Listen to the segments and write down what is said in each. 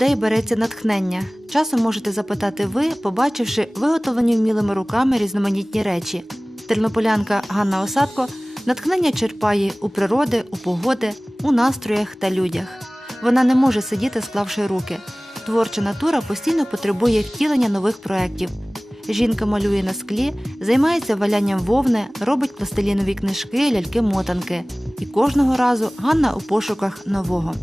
людей береться натхнення? Часом можете запитати ви, побачивши виготовлені вмілими руками різноманітні речі. Тернополянка Ганна Осадко натхнення черпає у природи, у погоди, у настроях та людях. Вона не може сидіти, склавши руки. Творча натура постійно потребує втілення нових проєктів. Жінка малює на склі, займається валянням вовни, робить пластилінові книжки, ляльки-мотанки. І кожного разу Ганна у пошуках нового.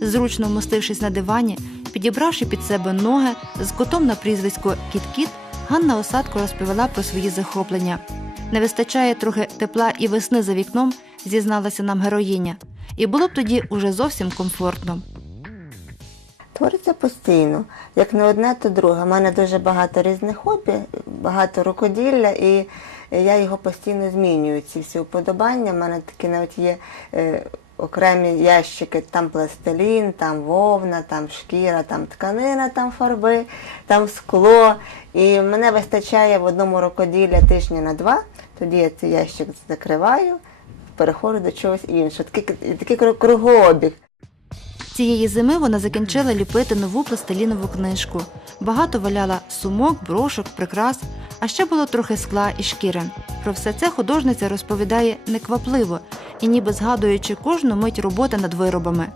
Зручно вмостившись на дивані, підібравши під себе ноги з котом на прізвисько Кіт-Кіт, Ганна Осадко розповіла про свої захоплення. Не вистачає трохи тепла і весни за вікном, зізналася нам героїня. І було б тоді уже зовсім комфортно. Твориться постійно. Як не одне, то друге. У мене дуже багато різних хобі, багато рукоділля, і я його постійно змінюю. Ці всі уподобання. У мене такі навіть є е, окремі ящики, там пластилін, там вовна, там шкіра, там тканина, там фарби, там скло. І мене вистачає в одному рукоділля тижня на два. Тоді я цей ящик закриваю, переходжу до чогось іншого. Такий, такий кругообіг. Цієї зими вона закінчила ліпити нову пластилінову книжку. Багато валяла сумок, брошок, прикрас, а ще було трохи скла і шкіри. Про все це художниця розповідає неквапливо і ніби згадуючи кожну мить роботи над виробами.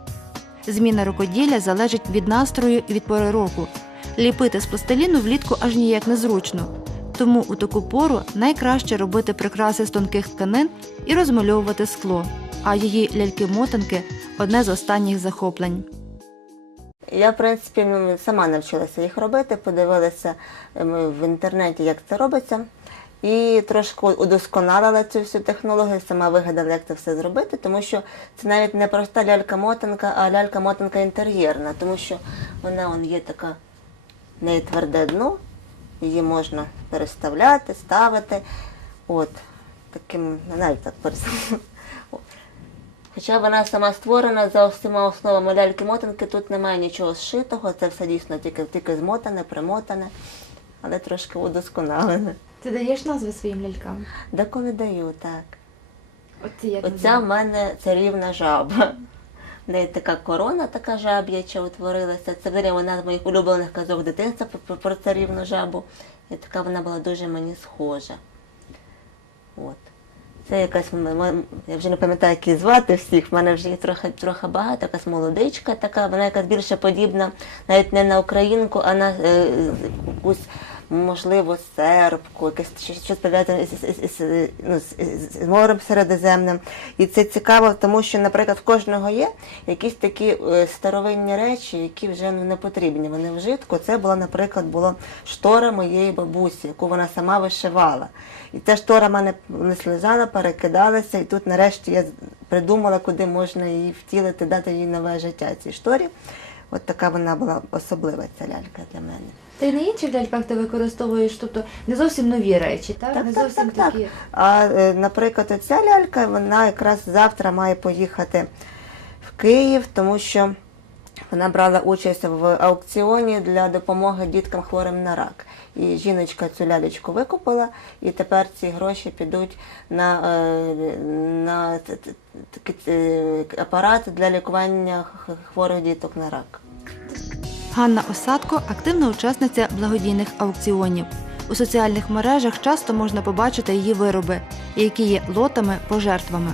Зміна рукоділля залежить від настрою і від пори року. Ліпити з пластиліну влітку аж ніяк незручно. Тому у таку пору найкраще робити прикраси з тонких тканин і розмальовувати скло. А її ляльки-мотанки одне з останніх захоплень. Я, в принципі, ну, сама навчилася їх робити, подивилася ем, в інтернеті, як це робиться. І трошки удосконалила цю всю технологію, сама вигадала, як це все зробити, тому що це навіть не проста лялька-мотанка, а лялька-мотанка інтер'єрна, тому що вона он, є така, в неї тверде дно, її можна переставляти, ставити. От, таким, навіть так переставляти. Хоча вона сама створена за всіма основами ляльки-мотанки, тут немає нічого зшитого, це все дійсно тільки, тільки змотане, примотане, але трошки удосконалене. Ти даєш назви своїм лялькам? Деколи даю, так. Оці як Оця в мене царівна жаба. В неї така корона, така жаб'яча утворилася. Це взагалі вона з моїх улюблених казок дитинства про царівну жабу. І така вона була дуже мені схожа. От. Це якась, я вже не пам'ятаю, як її звати всіх, в мене вже є трохи, трохи багато, якась молодичка така, вона якась більше подібна навіть не на українку, а на е, якусь, можливо, сербку, якесь щось, пов'язане з, з, ну, з, морем Середземним. І це цікаво, тому що, наприклад, в кожного є якісь такі е, старовинні речі, які вже ну, не потрібні. Вони вжитку. Це була, наприклад, була штора моєї бабусі, яку вона сама вишивала. І ця штора в мене не слизала, перекидалася, і тут нарешті я придумала, куди можна її втілити, дати їй нове життя цій шторі. От така вона була особлива ця лялька для мене. Ти на інших ляльках ти використовуєш, тобто не зовсім нові речі, так? Так, не так, зовсім так, так. такі. А, е, наприклад, ця лялька, вона якраз завтра має поїхати в Київ, тому що вона брала участь в аукціоні для допомоги діткам хворим на рак. І жіночка цю лялечку викупила, і тепер ці гроші підуть на, е, на е, апарат для лікування хворих діток на рак. Ганна Осадко активна учасниця благодійних аукціонів. У соціальних мережах часто можна побачити її вироби, які є лотами пожертвами.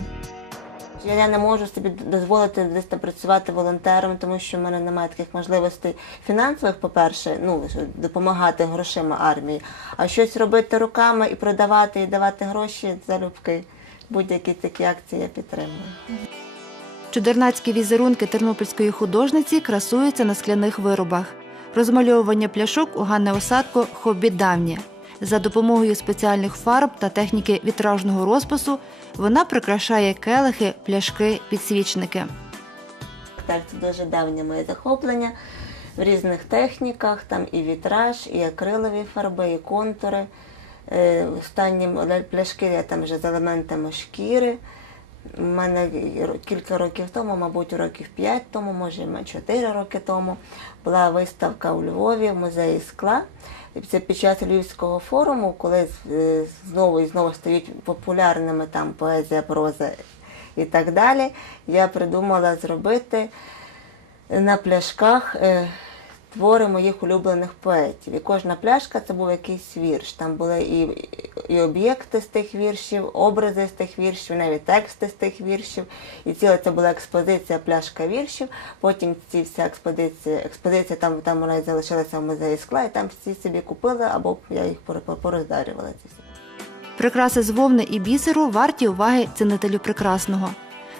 Я не можу собі дозволити десь там працювати волонтером, тому що в мене немає таких можливостей фінансових, по-перше, ну допомагати грошима армії, а щось робити руками і продавати, і давати гроші залюбки. Будь-які такі акції я підтримую. Чудернацькі візерунки тернопільської художниці красуються на скляних виробах. Розмальовування пляшок у Ганни Осадко хобі давнє. За допомогою спеціальних фарб та техніки вітражного розпису вона прикрашає келихи, пляшки, підсвічники. Так, це дуже давнє моє захоплення в різних техніках, там і вітраж, і акрилові фарби, і контури. Е, Останні пляшки я там вже з елементами шкіри. У мене кілька років тому, мабуть, років 5 тому, може, й 4 роки тому, була виставка у Львові в музеї скла. Це під час Львівського форуму, коли е, знову і знову стають популярними там поезія, проза і так далі. Я придумала зробити на пляшках е, твори моїх улюблених поетів. І кожна пляшка це був якийсь вірш. Там були і, і об'єкти з тих віршів, образи з тих віршів, навіть тексти з тих віршів. І ціла це була експозиція пляшка віршів. Потім ці вся експозиція, експозиція там, там вона залишилася в музеї скла, і там всі собі купили, або я їх пор- пор- пороздарювала. Прикраси з вовни і бісеру варті уваги цінителю прекрасного.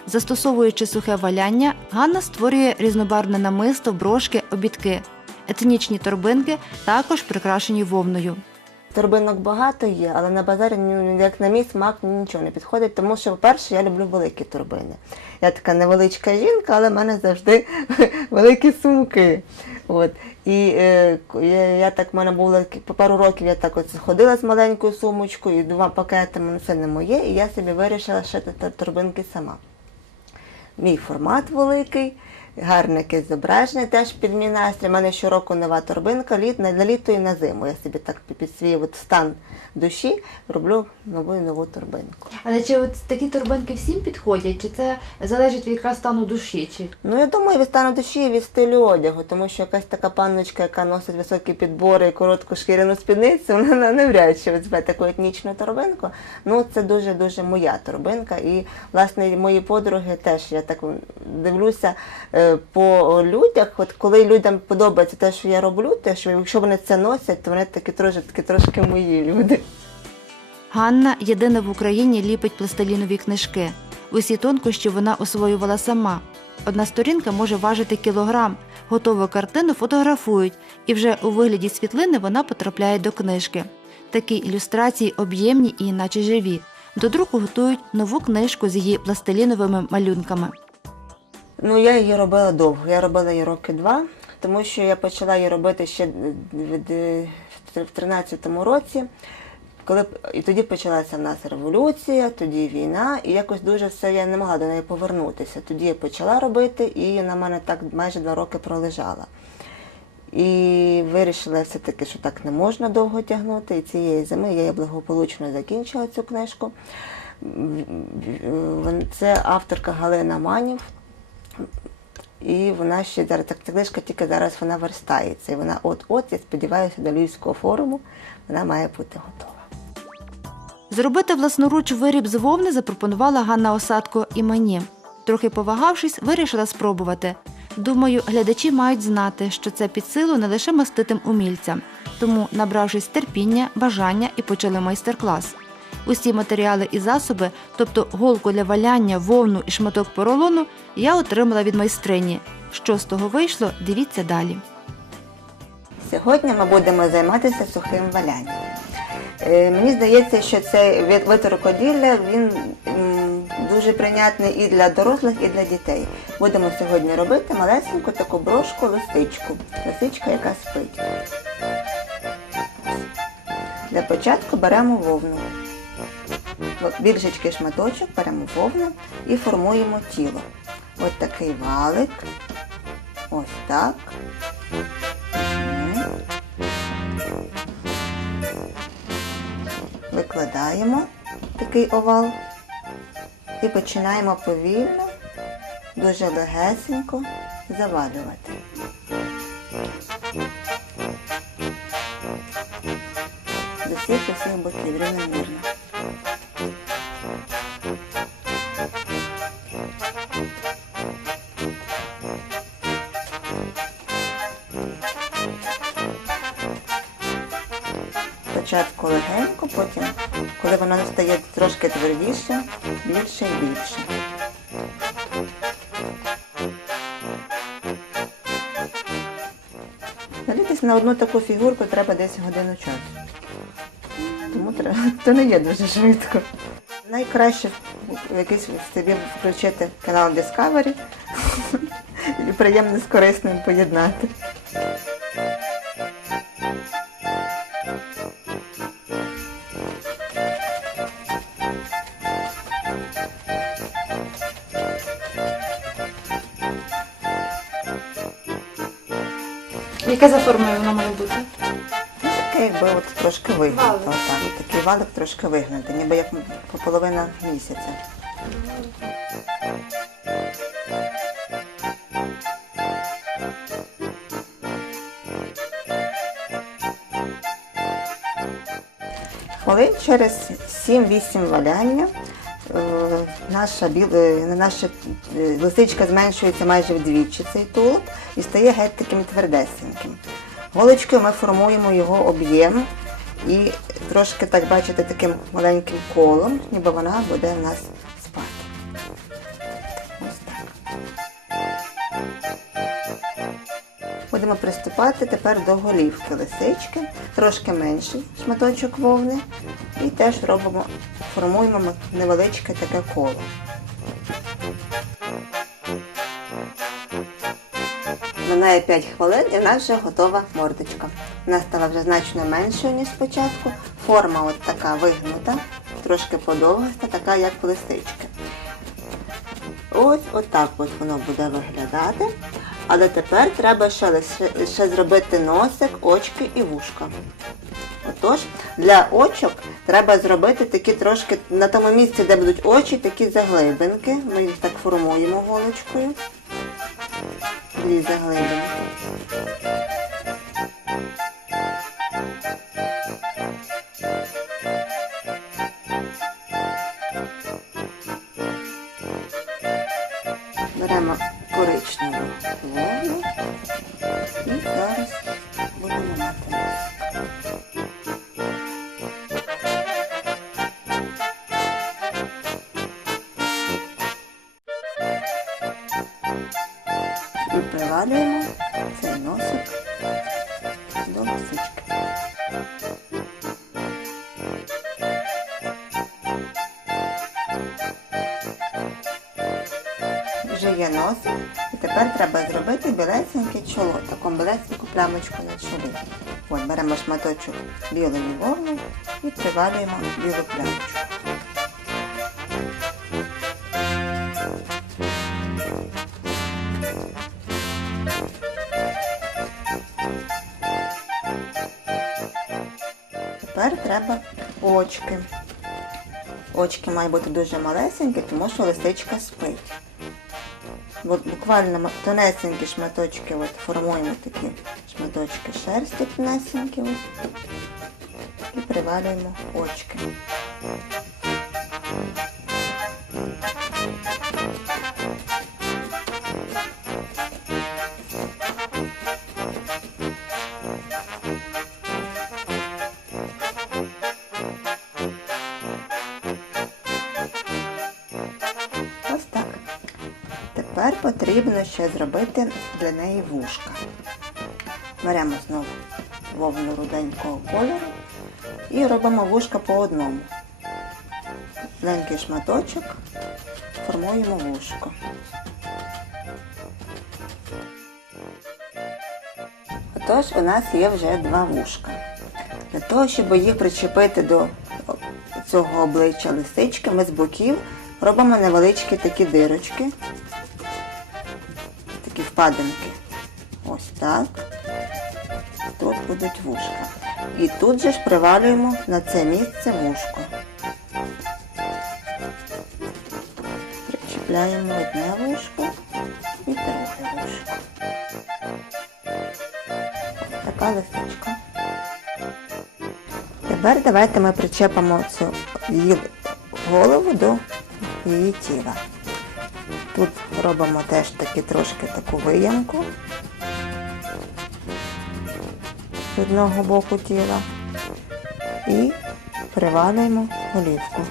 Застосовуючи сухе валяння, Ганна створює різнобарвне намисто, брошки, обідки. Етнічні торбинки також прикрашені вовною. Торбинок багато є, але на базарі ну, як на мій смак нічого не підходить, тому що, по-перше, я люблю великі торбини. Я така невеличка жінка, але в мене завжди великі сумки. От. І е, я, так, в мене було по пару років, я так от ходила з маленькою сумочкою, і двома пакетами, ну, це не моє, і я собі вирішила шити торбинки сама. Мій формат великий, гарне якесь зображення, теж під мій настрій. У мене щороку нова торбинка, літ, на, на літо і на зиму. Я собі так під- свій от стан душі роблю нову і нову торбинку. Але чи от такі торбинки всім підходять, чи це залежить від якраз стану душі? Чи Ну, я думаю, від стану душі і від стилю одягу, тому що якась така панночка, яка носить високі підбори і коротку шкіряну спідницю, вона навряд чи візьме таку етнічну торбинку. Ну, це дуже-дуже моя торбинка. І, власне, мої подруги теж я так дивлюся по людях. От коли людям подобається те, що я роблю, те, що якщо вони це носять, то вони такі трошки, такі трошки мої люди. Ганна єдина в Україні ліпить пластилінові книжки. Усі тонкощі вона освоювала сама. Одна сторінка може важити кілограм. Готову картину фотографують, і вже у вигляді світлини вона потрапляє до книжки. Такі ілюстрації об'ємні і наче живі. До друку готують нову книжку з її пластиліновими малюнками. Ну, я її робила довго. Я робила її роки два, тому що я почала її робити ще в- в в 13-му році. Коли і тоді почалася в нас революція, тоді війна, і якось дуже все я не могла до неї повернутися. Тоді я почала робити, і на мене так майже два роки пролежала. І вирішила все-таки, що так не можна довго тягнути. І цієї зими я благополучно закінчила цю книжку. Це авторка Галина Манів. І вона ще зараз так книжка тільки зараз вона верстається. І вона от-от, я сподіваюся, до Львівського форуму вона має бути готова. Зробити власноруч виріб з вовни запропонувала Ганна Осадко і мені. Трохи повагавшись, вирішила спробувати. Думаю, глядачі мають знати, що це під силу не лише маститим умільцям. Тому, набравшись терпіння, бажання і почали майстер-клас. Усі матеріали і засоби, тобто голку для валяння, вовну і шматок поролону, я отримала від майстрині. Що з того вийшло, дивіться далі. Сьогодні ми будемо займатися сухим валянням. Е, Мені здається, що цей вид, рукоділля він дуже прийнятний і для дорослих, і для дітей. Будемо сьогодні робити малесеньку таку брошку лисичку. Лисичка, яка спить. Для початку беремо вовну. От Більшечки шматочок беремо вовну і формуємо тіло. Ось такий валик. Ось так. Викладаємо такий овал і починаємо повільно, дуже легесенько завалювати. З усіх усіх боків рівномірно. Спочатку легенько, потім, коли воно стає трошки твердіше, більше і більше. Залітись на одну таку фігурку треба десь годину часу. Тому треба, то не є дуже швидко. Найкраще якийсь собі включити канал Discovery і приємне з корисним поєднати. Яке за формою воно має бути? Ну, таке, якби от трошки вигнуто. Так, такий валик трошки вигнутий, ніби як половина місяця. Хвилин через 7-8 валяння е, наша, е, наша е, лисичка зменшується майже вдвічі цей тулуб і стає геть таким твердесеньким. Голочкою ми формуємо його об'єм і трошки, так бачите, таким маленьким колом, ніби вона буде в нас спати. Ось так. Будемо приступати тепер до голівки лисички, трошки менший шматочок вовни, і теж робимо, формуємо невеличке таке коло. Минає 5 хвилин і в нас вже готова мордочка. Вона стала вже значно меншою, ніж спочатку. Форма от така вигнута, трошки подовгаста, така як в лисички. Ось отак от воно буде виглядати. Але тепер треба ще, лише, ще зробити носик, очки і вушка. Отож, для очок треба зробити такі трошки на тому місці, де будуть очі, такі заглибинки. Ми їх так формуємо голочкою. Дві заглибинки. Беремо коричневу воду і зараз будемо мати І привалюємо цей носик до лисички. Вже є носик, і тепер треба зробити білесеньке чоло, таку білесеньку плямочку на чолі. От, беремо шматочок білої вовни і привалюємо білу плямочку. Треба очки. Очки мають бути дуже малесенькі, тому що лисичка спить. Буквально тонесенькі шматочки от формуємо такі шматочки шерсті тонесенькі ось. І привалюємо очки. Потрібно ще зробити для неї вушка. Беремо знову вовну руденького кольору і робимо вушка по одному. Маленький шматочок, формуємо вушко. Отож, у нас є вже два вушка. Для того, щоб їх причепити до цього обличчя лисички, ми з боків робимо невеличкі такі дирочки, впадинки. Ось так. Тут будуть вушка. І тут же ж привалюємо на це місце вушко. Причіпляємо одне вушко і друге вушко. Така лисичка. Тепер давайте ми причепимо цю голову до її тіла. Тут робимо теж таки трошки таку виямку з одного боку тіла і привалюємо голівку.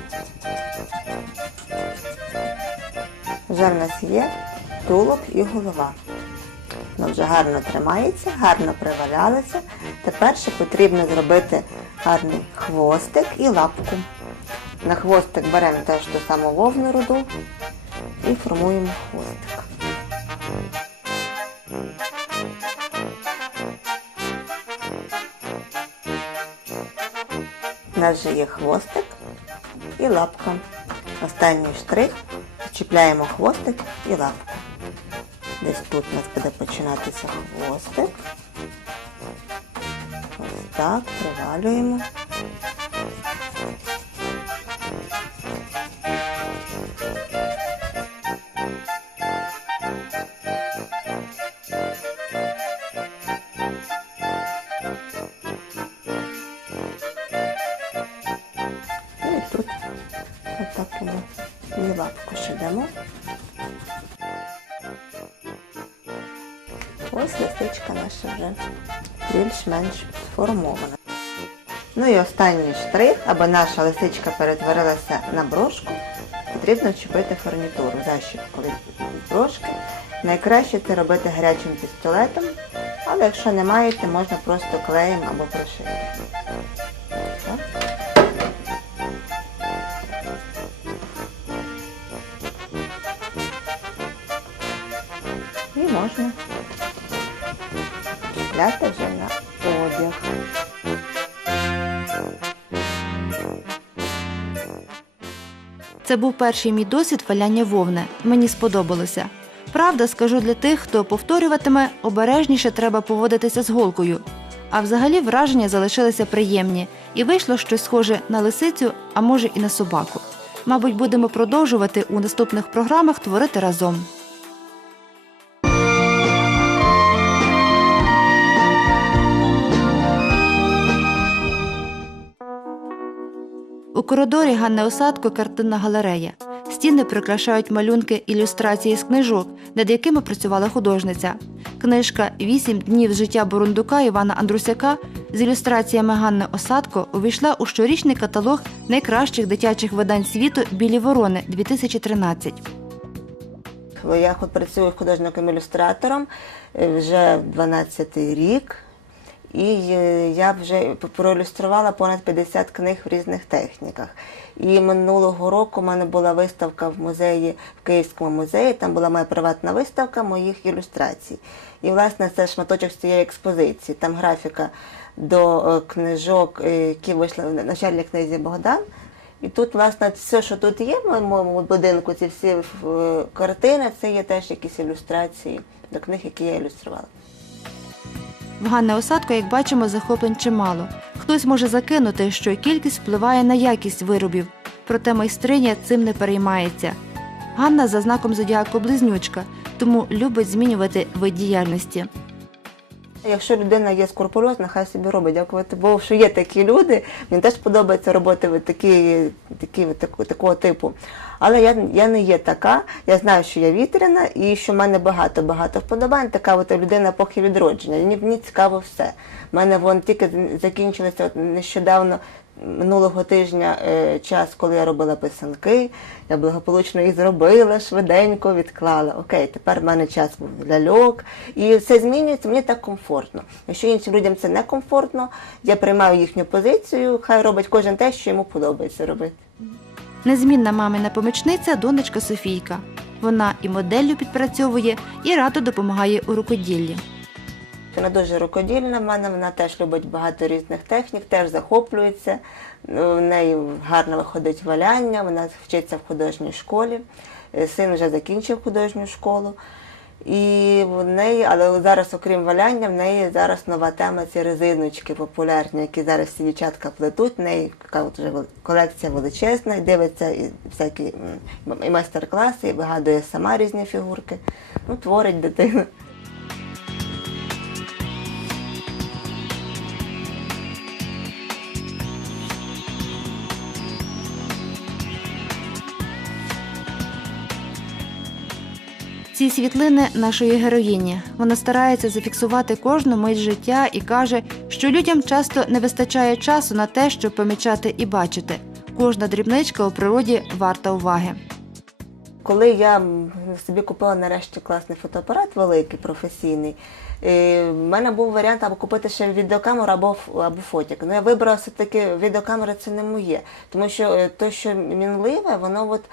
Вже в нас є тулуб і голова. Воно вже гарно тримається, гарно привалялося. Тепер ще потрібно зробити гарний хвостик і лапку. На хвостик беремо теж ту саму вовну руду і формуємо хвостик. У нас вже є хвостик і лапка. Останній штрих. Чіпляємо хвостик і лапку. Десь тут у нас буде починатися хвостик. Ось так, привалюємо. Лапку. Ось лисичка наша вже більш-менш сформована. Ну і останній штрих, аби наша лисичка перетворилася на брошку, потрібно вчепити фурнітуру, защіпку від брошки. Найкраще це робити гарячим пістолетом, але якщо не маєте, можна просто клеєм або прошити. Можна чіпляти вже на одяг. Це був перший мій досвід валяння вовни. Мені сподобалося. Правда, скажу для тих, хто повторюватиме, обережніше треба поводитися з голкою. А взагалі враження залишилися приємні, і вийшло щось схоже на лисицю, а може і на собаку. Мабуть, будемо продовжувати у наступних програмах творити разом. У коридорі Ганни Осадко картинна галерея. Стіни прикрашають малюнки ілюстрації з книжок, над якими працювала художниця. Книжка Вісім днів життя Бурундука Івана Андрусяка з ілюстраціями Ганни Осадко увійшла у щорічний каталог найкращих дитячих видань світу Білі ворони 2013. Я працюю художником-ілюстратором вже 12-й рік. І е, я вже проілюструвала понад 50 книг в різних техніках. І минулого року в мене була виставка в музеї, в Київському музеї, там була моя приватна виставка моїх ілюстрацій. І, власне, це шматочок цієї експозиції. Там графіка до е, книжок, е, які вийшли в начальній книзі Богдан. І тут, власне, все, що тут є в моєму будинку, ці всі картини, це є теж якісь ілюстрації до книг, які я ілюструвала. В Ганни Осадко, як бачимо, захоплень чимало. Хтось може закинути, що кількість впливає на якість виробів, проте майстриня цим не переймається. Ганна за знаком зодіаку близнючка, тому любить змінювати вид діяльності. Якщо людина є скрупульозна, хай собі робить. Дякувати Богу, що є такі люди. Мені теж подобається роботи такі, такі, такого типу. Але я, я не є така. Я знаю, що я вітряна і що в мене багато-багато вподобань. Така от людина епохи відродження. Мені, мені цікаво все. У мене вон тільки закінчилося от нещодавно. Минулого тижня е, час, коли я робила писанки, я благополучно їх зробила, швиденько відклала. Окей, тепер в мене час був ляльок, і все змінюється, мені так комфортно. Якщо іншим людям це не комфортно, я приймаю їхню позицію, хай робить кожен те, що йому подобається робити. Незмінна мамина помічниця донечка Софійка. Вона і моделлю підпрацьовує, і радо допомагає у рукоділлі. Вона дуже рукодільна в мене, вона теж любить багато різних технік, теж захоплюється. В неї гарно виходить валяння, вона вчиться в художній школі. Син вже закінчив художню школу. І в неї, але зараз, окрім валяння, в неї зараз нова тема ці резиночки популярні, які зараз всі дівчатка плетуть. В неї така от вже колекція величезна, і дивиться і всякі і майстер-класи, і вигадує сама різні фігурки. Ну, творить дитина. Ці світлини нашої героїні. Вона старається зафіксувати кожну мить життя і каже, що людям часто не вистачає часу на те, щоб помічати і бачити. Кожна дрібничка у природі варта уваги. Коли я собі купила нарешті класний фотоапарат великий, професійний, е, в мене був варіант або купити ще відеокамеру, або, або фотик. Ну я вибрала все-таки відеокамера це не моє. Тому що е, те, що мінливе, воно от.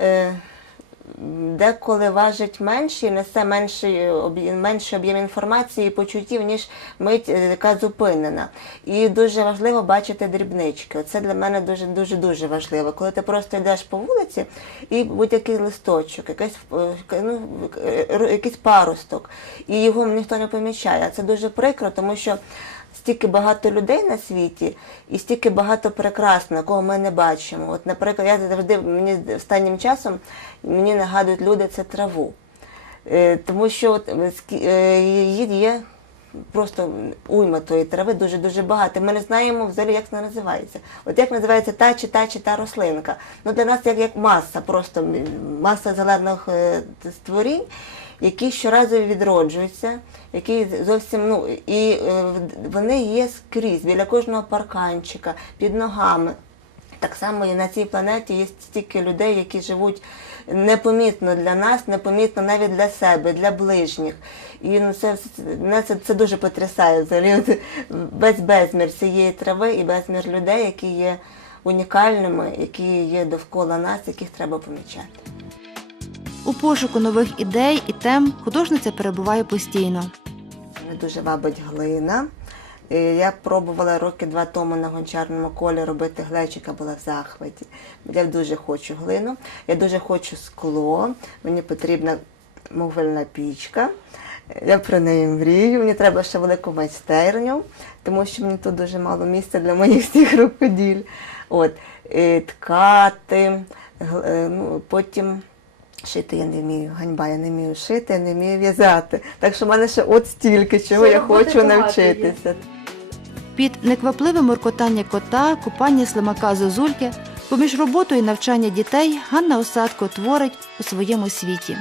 Е, Деколи важить менше і несе менший об'єм, менший об'єм інформації і почуттів, ніж мить, е, яка зупинена. І дуже важливо бачити дрібнички. Це для мене дуже дуже дуже важливо. Коли ти просто йдеш по вулиці і будь-який листочок, якийсь, е, ну, е, якийсь паросток, і його ніхто не помічає. Це дуже прикро, тому що стільки багато людей на світі і стільки багато прекрасного, кого ми не бачимо. От, наприклад, я завжди мені останнім часом мені нагадують люди це траву. Е, тому що от, е, е, її є просто уйма тої трави, дуже дуже багато. Ми не знаємо взагалі, як це називається. От як називається та чи та чи та рослинка. Ну для нас як, як маса, просто маса зелених створінь, які щоразу відроджуються, які зовсім ну і е, вони є скрізь біля кожного парканчика, під ногами. Так само і на цій планеті є стільки людей, які живуть непомітно для нас, непомітно навіть для себе, для ближніх. І ну, це, це, це дуже потрясає взагалі. Весь безмір цієї трави і безмір людей, які є унікальними, які є довкола нас, яких треба помічати. У пошуку нових ідей і тем художниця перебуває постійно. Мене дуже вабить глина. Е, Я пробувала роки два тому на гончарному колі робити глечика, була в захваті. Я дуже хочу глину, я дуже хочу скло. Мені потрібна мовильна пічка. Я про неї мрію. Мені треба ще велику майстерню, тому що мені тут дуже мало місця для моїх всіх рукоділь. От, е, ткати, е, ну, потім шити я не вмію. Ганьба, я не вмію шити, я не вмію в'язати. Так що в мене ще от стільки, чого Ще я роботи хочу багато навчитися. Під неквапливе моркотання кота, купання слимака зозульки, поміж роботою і навчання дітей Ганна Осадко творить у своєму світі.